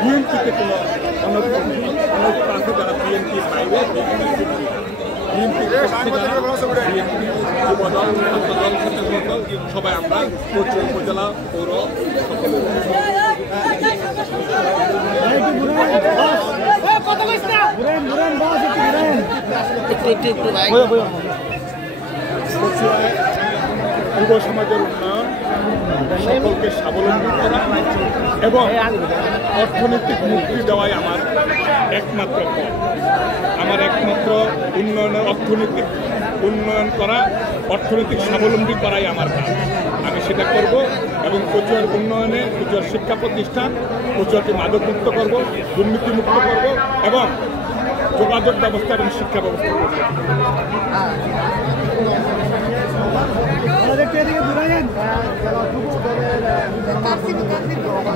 বিএনপিতে কোনো যারা বিএনপি বাইরে সবাই আমরা উপজেলা পৌর যুব সমাজের উন্নয়ন, সকলকে স্বাবলম্বী করা এবং অর্থনৈতিক মুক্তি দেওয়াই আমার একমাত্র পথ। আমার একমাত্র অর্থনৈতিক উন্নয়ন করা, অর্থনৈতিক স্বাবলম্বী করাই আমার কাজ। আমি সেটা করব এবং কোচুয়ার উন্নয়নে, কোচুয়ার শিক্ষা প্রতিষ্ঠান, কোচুয়াকে মাদকমুক্ত করব, দুর্নীতিমুক্ত করব এবং যোগাযোগ ব্যবস্থা এবং শিক্ষা ব্যবস্থা করব।